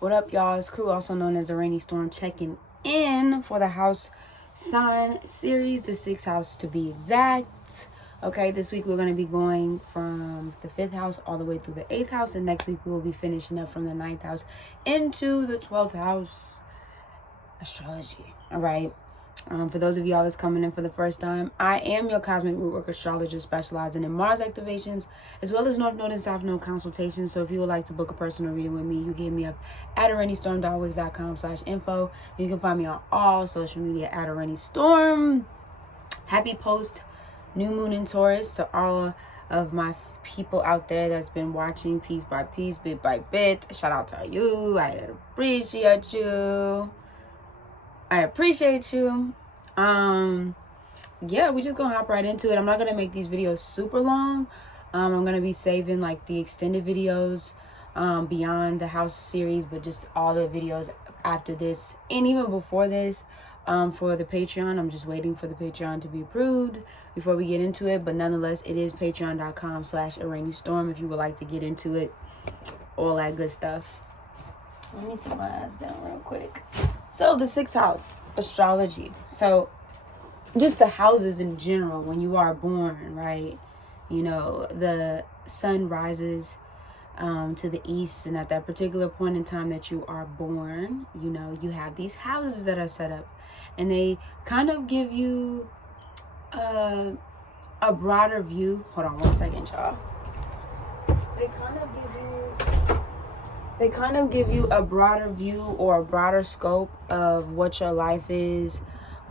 What up, y'all? It's Crew, also known as Araneae Storm, checking in for the house sign series, the 6th house to be exact. Okay, this week we're going to be going from the 5th house all the way through the 8th house, and next week we will be finishing up from the 9th house into the 12th house astrology. All right. For those of y'all that's coming in for the first time, I am your Cosmic Rootwork astrologer specializing in Mars activations, as well as North Node and South Node consultations. So if you would like to book a personal reading with me, you can hit me up at araneastorm.wix.com/info. You can find me on all social media at araneastorm. Happy post new moon in Taurus to all of my people out there that's been watching piece by piece, bit by bit. Shout out to you. I appreciate you. Yeah, we just gonna hop right into it. I'm not gonna make these videos super long. I'm gonna be saving like the extended videos beyond the house series, but just all the videos after this and even before this for the Patreon. I'm just waiting for the Patreon to be approved before we get into it, but nonetheless, it is patreon.com/araneastorm if you would like to get into it, all that good stuff. Let me sit my ass down real quick. So the 6th house, astrology. So just the houses in general, when you are born, right? You know, the sun rises to the east, and at that particular point in time that you are born, you know, you have these houses that are set up, and they kind of give you a broader view. Hold on one second, y'all. They kind of give you a broader view or a broader scope of what your life is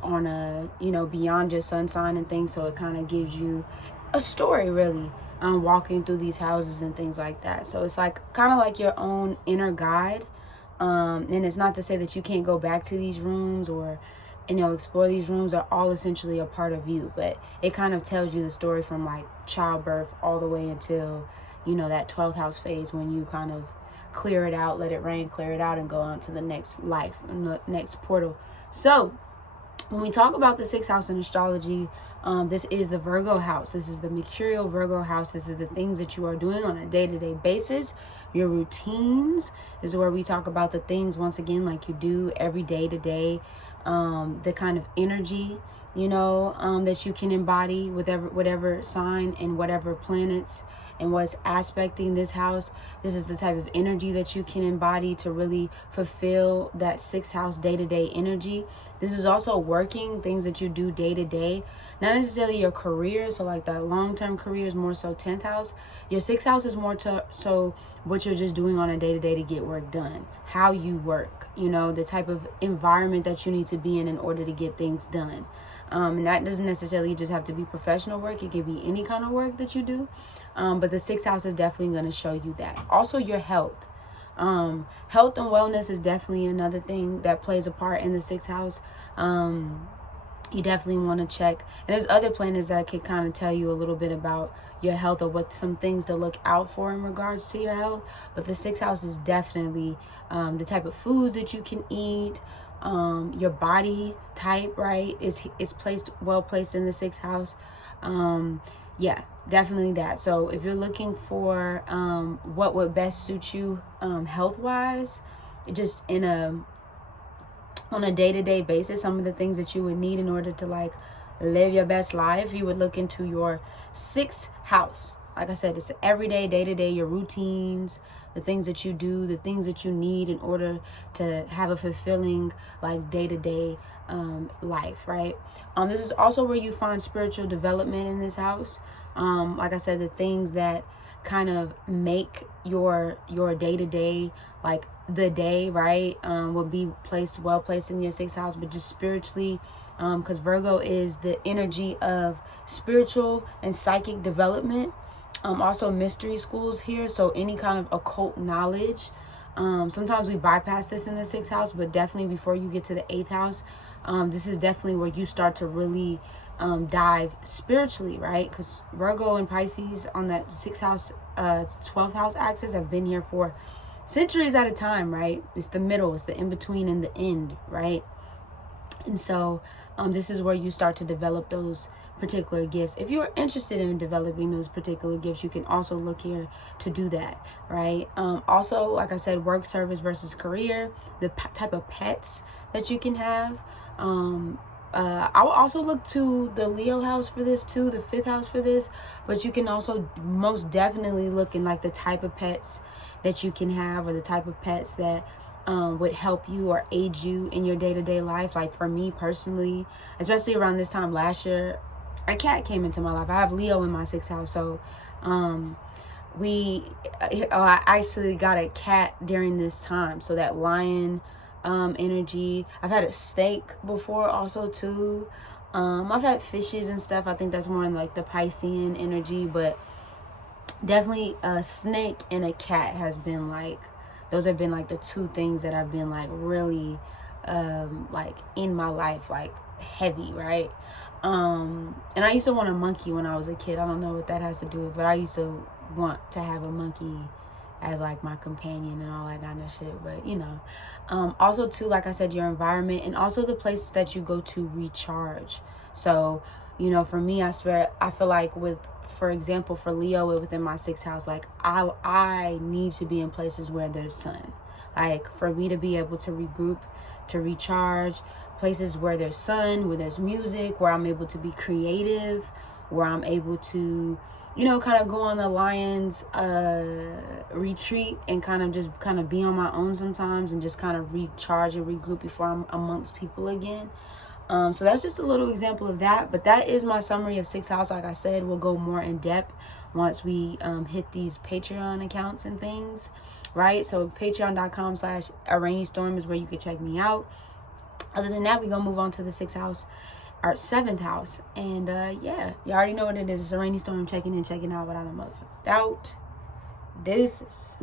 on a, you know, beyond your sun sign and things. So it kind of gives you a story, really, walking through these houses and things like that. So it's like kind of like your own inner guide. And it's not to say that you can't go back to these rooms or, you know, explore these rooms. Are all essentially a part of you, but it kind of tells you the story from like childbirth all the way until, you know, that 12th house phase, when you kind of clear it out, let it rain, clear it out, and go on to the next life, next portal. So when we talk about the 6th house in astrology, this is the Virgo house. This is the mercurial Virgo house. This is the things that you are doing on a day-to-day basis. Your routines is where we talk about the things, once again, like you do every day to day. The kind of energy, you know, that you can embody with whatever sign and whatever planets and what's aspecting this house. This is the type of energy that you can embody to really fulfill that 6th house day-to-day energy. This is also working, things that you do day to day, not necessarily your career. So like the long-term career is more so 10th house. Your 6th house is more so what you're just doing on a day-to-day to get work done, how you work, you know, the type of environment that you need to be in order to get things done. And that doesn't necessarily just have to be professional work. It could be any kind of work that you do. But the 6th house is definitely going to show you that. Also your health. Health and wellness is definitely another thing that plays a part in the 6th house. You definitely want to check. And there's other planets that can kind of tell you a little bit about your health or what some things to look out for in regards to your health. But the 6th house is definitely the type of foods that you can eat. Your body type, right, is well placed in the 6th house. Yeah, definitely that. So if you're looking for what would best suit you health wise, just on a day-to-day basis, some of the things that you would need in order to like live your best life, you would look into your 6th house. Like I said, it's everyday, day-to-day, your routines, the things that you do, the things that you need in order to have a fulfilling like day-to-day life, right? This is also where you find spiritual development in this house. Like I said, the things that kind of make your day-to-day, like the day, right, will be well placed in your 6th house, but just spiritually, because Virgo is the energy of spiritual and psychic development. Also mystery schools here, so any kind of occult knowledge. Sometimes we bypass this in the 6th house, but definitely before you get to the 8th house, this is definitely where you start to really dive spiritually, right? Because Virgo and Pisces on that 6th house, 12th house axis have been here for centuries at a time, right? It's the middle, it's the in-between and the end, right? And so this is where you start to develop those particular gifts. If you're interested in developing those particular gifts, you can also look here to do that, right? Also, like I said, work, service versus career, the type of pets that you can have. I will also look to the Leo house for this too, the 5th house for this, but you can also most definitely look in like the type of pets that you can have, or the type of pets that would help you or aid you in your day-to-day life. Like for me personally, especially around this time last year, a cat came into my life. I have Leo in my 6th house, so I actually got a cat during this time, so that lion energy. I've had a snake before also too. I've had fishes and stuff. I think that's more in like the Piscean energy, but definitely a snake and a cat has been like, those have been like the 2 things that have been like really like in my life, like heavy, right? And I used to want a monkey when I was a kid. I don't know what that has to do with, but I used to want to have a monkey as like my companion and all that kind of shit. But you know, also too, like I said, your environment, and also the places that you go to recharge. So, you know, for me, I feel like with, for example, for Leo within my 6th house, like I need to be in places where there's sun. Like for me to be able to regroup, to recharge, places where there's sun, where there's music, where I'm able to be creative, where I'm able to, you know, kind of go on the lion's retreat and kind of be on my own sometimes, and just kind of recharge and regroup before I'm amongst people again. So that's just a little example of that. But that is my summary of 6th house. Like I said, we'll go more in depth once we hit these Patreon accounts and things, right? So patreon.com/Araneae is where you can check me out. Other than that, we're going to move on to the 6th house, our 7th house. And yeah, you already know what it is. It's Araneae checking in, checking out without a motherfucking doubt. Deuces.